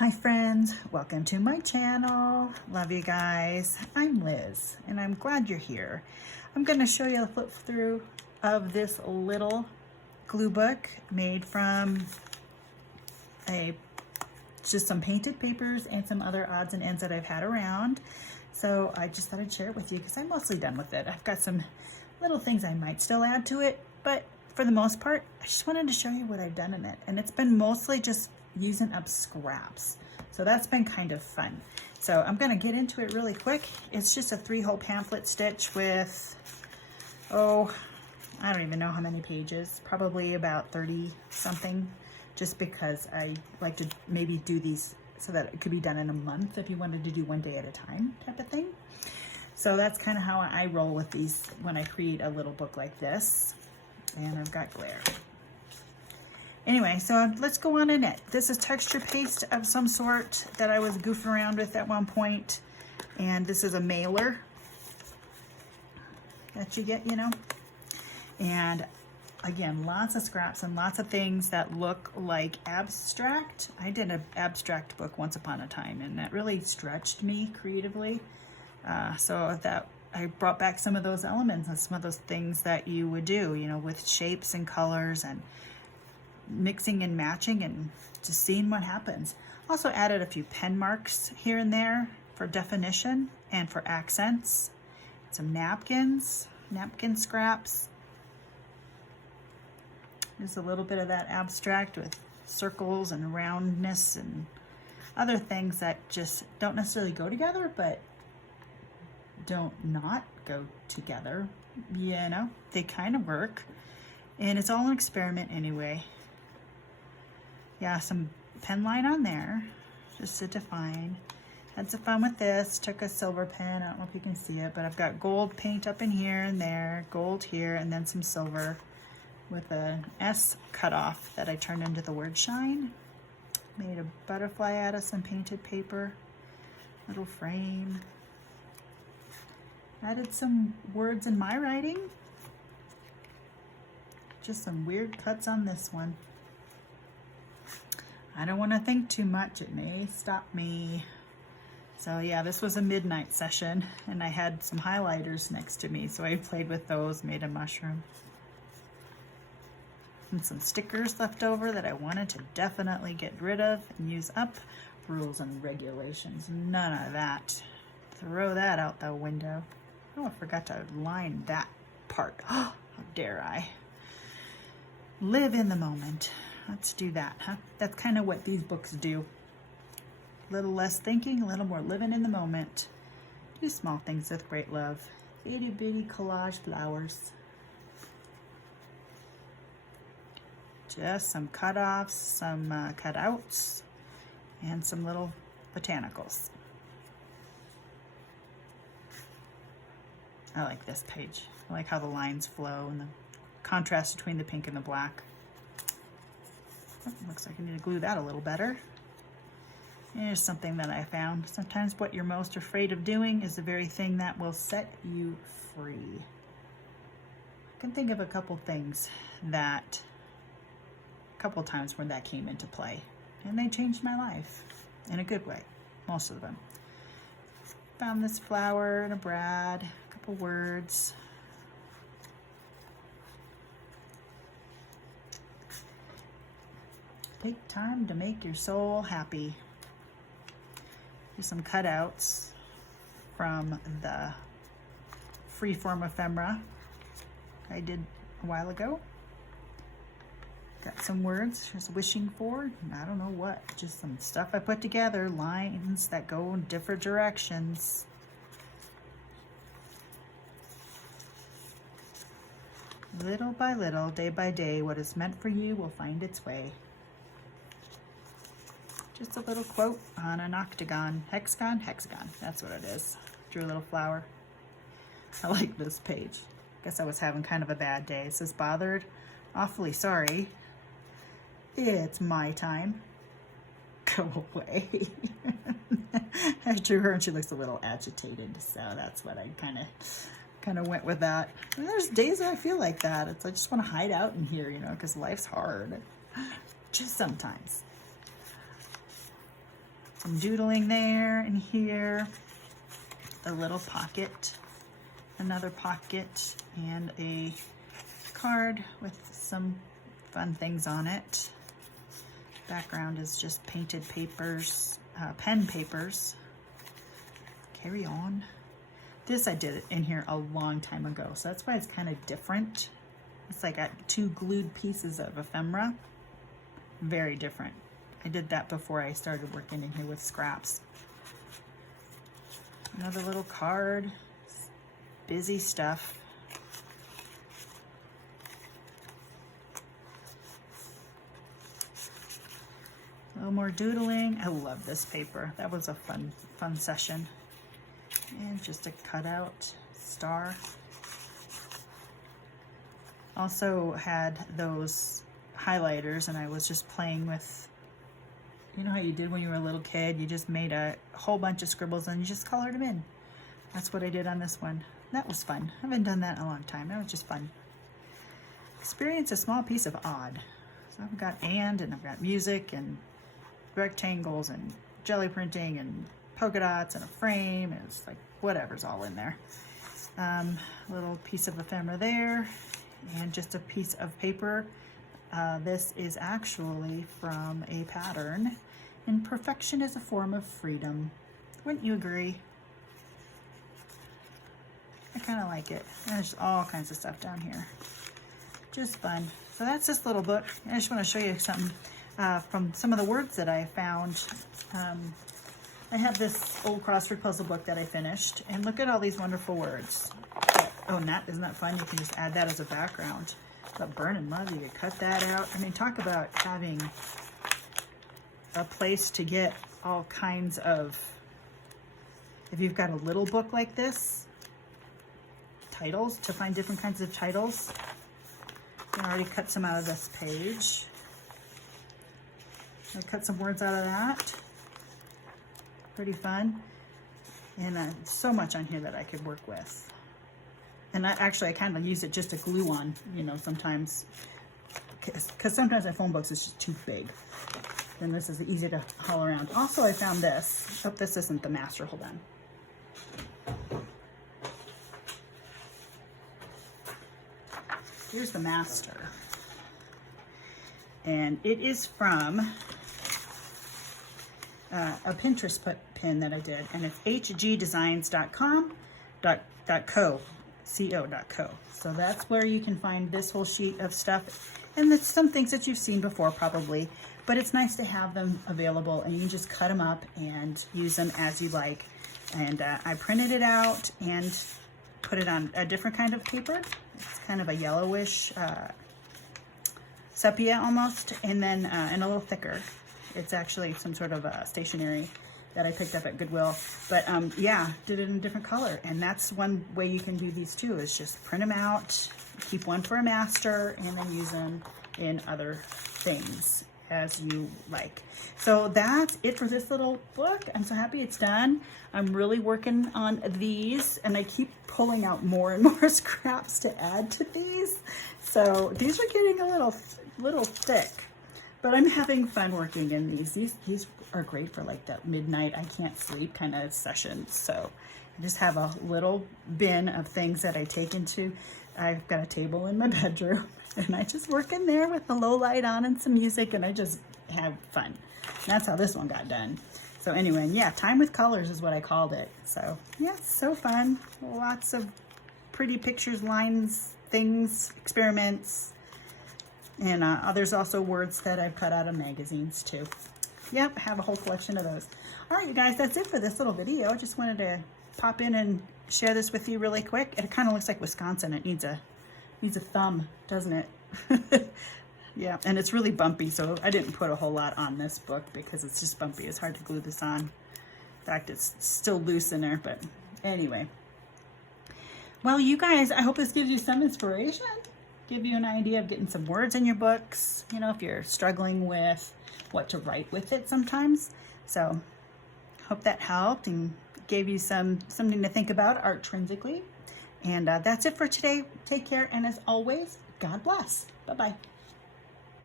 Hi friends, welcome to my channel. Love you guys. I'm Liz and I'm glad you're here. I'm going to show you a flip through of this little glue book made from just some painted papers and some other odds and ends that I've had around. So I just thought I'd share it with you because I'm mostly done with it. I've got some little things I might still add to it, but for the most part, I just wanted to show you what I've done in it. And it's been mostly just using up scraps. So that's been kind of fun. So I'm gonna get into it really quick. It's just a 3-hole pamphlet stitch with, I don't even know how many pages, probably about 30 something, just because I like to maybe do these so that it could be done in a month if you wanted to do one day at a time type of thing. So that's kind of how I roll with these when I create a little book like this. And I've got glare. Anyway, so let's go on and knit. This is texture paste of some sort that I was goofing around with at one point. And this is a mailer that you get, And again, lots of scraps and lots of things that look like abstract. I did an abstract book once upon a time, and that really stretched me creatively. So that I brought back some of those elements and some of those things that you would do, with shapes and colors and mixing and matching and just seeing what happens. Also added a few pen marks here and there for definition and for accents. Some napkin scraps. There's a little bit of that abstract with circles and roundness and other things that just don't necessarily go together, but don't not go together. They kind of work. And it's all an experiment anyway. Yeah, some pen line on there just to define. Had some fun with this. Took a silver pen. I don't know if you can see it, but I've got gold paint up in here and there, gold here, and then some silver with an S cutoff that I turned into the word shine. Made a butterfly out of some painted paper. Little frame. Added some words in my writing. Just some weird cuts on this one. I don't want to think too much. It may stop me. So yeah, this was a midnight session and I had some highlighters next to me. So I played with those, made a mushroom. And some stickers left over that I wanted to definitely get rid of and use up. Rules and regulations, none of that. Throw that out the window. Oh, I forgot to line that part. Oh, how dare I. Live in the moment. Let's do that, huh? That's kind of what these books do. A little less thinking, a little more living in the moment. Do small things with great love. Itty bitty collage flowers. Just some cutoffs, some cutouts, and some little botanicals. I like this page. I like how the lines flow and the contrast between the pink and the black. Oh, looks like I need to glue that a little better. Here's something that I found. Sometimes what you're most afraid of doing is the very thing that will set you free. I can think of a couple things that, a couple times when that came into play, and they changed my life in a good way, most of them. Found this flower and a brad, a couple words. Take time to make your soul happy. Here's some cutouts from the freeform ephemera I did a while ago. Got some words, just wishing for, I don't know what, just some stuff I put together, lines that go in different directions. Little by little, day by day, what is meant for you will find its way. Just a little quote on an octagon. Hexagon? Hexagon. That's what it is. Drew a little flower. I like this page. Guess I was having kind of a bad day. It says, bothered. Awfully sorry. It's my time. Go away. I drew her and she looks a little agitated. So that's what I kind of went with that. And there's days that I feel like that. I just want to hide out in here, because life's hard. Just sometimes. some doodling there and here. A little pocket, another pocket, and a card with some fun things on it. Background is just painted papers, pen papers. Carry on. This I did in here a long time ago, so that's why it's kind of different. It's like got two glued pieces of ephemera. Very different. I did that before I started working in here with scraps. Another little card. Busy stuff. A little more doodling. I love this paper. That was a fun session. And just a cutout star. Also had those highlighters, and I was just playing with, you know how you did when you were a little kid? You just made a whole bunch of scribbles and you just colored them in. That's what I did on this one. That was fun. I haven't done that in a long time. That was just fun. Experience a small piece of odd. So I've got and I've got music and rectangles and jelly printing and polka dots and a frame. And it's like whatever's all in there. Little piece of ephemera there and just a piece of paper. This is actually from a pattern. And perfection is a form of freedom. Wouldn't you agree? I kind of like it. There's all kinds of stuff down here. Just fun. So that's this little book. I just want to show you something from some of the words that I found. I have this old crossword puzzle book that I finished, and look at all these wonderful words. Oh, isn't that fun? You can just add that as a background. But burning love, you could cut that out. I mean, talk about having a place to get all kinds of, if you've got a little book like this, titles, to find different kinds of titles. I already cut some out of this page. I cut some words out of that. Pretty fun. And so much on here that I could work with. And I kind of use it just to glue on, you know, sometimes. Because sometimes my phone books is just too big. Then this is easy to haul around. Also, I found this. Oh, this isn't the master. Hold on. Here's the master. And it is from a Pinterest pin that I did. And it's hgdesigns.com.co. So that's where you can find this whole sheet of stuff. And it's some things that you've seen before probably. But it's nice to have them available. And you can just cut them up and use them as you like. And I printed it out and put it on a different kind of paper. It's kind of a yellowish sepia almost, and then and a little thicker. It's actually some sort of stationery that I picked up at Goodwill. But yeah, did it in a different color. And that's one way you can do these too, is just print them out, keep one for a master, and then use them in other things as you like. So that's it for this little book. I'm so happy it's done. I'm really working on these, and I keep pulling out more and more scraps to add to these. So these are getting a little thick, but I'm having fun working in these. These are great for like that midnight, I can't sleep kind of sessions. So I just have a little bin of things that I take into. I've got a table in my bedroom, and I just work in there with the low light on and some music, and I just have fun. And that's how this one got done. So anyway, yeah, time with colors is what I called it. So yeah, it's so fun. Lots of pretty pictures, lines, things, experiments. And there's also words that I've cut out of magazines too. Yep, have a whole collection of those. All right, you guys, that's it for this little video. I just wanted to pop in and share this with you really quick. It kind of looks like Wisconsin. It needs a thumb, doesn't it? Yeah, and it's really bumpy, so I didn't put a whole lot on this book because it's just bumpy. It's hard to glue this on. In fact, it's still loose in there, but anyway. Well, you guys, I hope this gives you some inspiration. Give you an idea of getting some words in your books, you know, if you're struggling with what to write with it sometimes. So hope that helped and gave you something to think about artrinsically. And that's it for today. Take care, and as always, God bless. Bye-bye.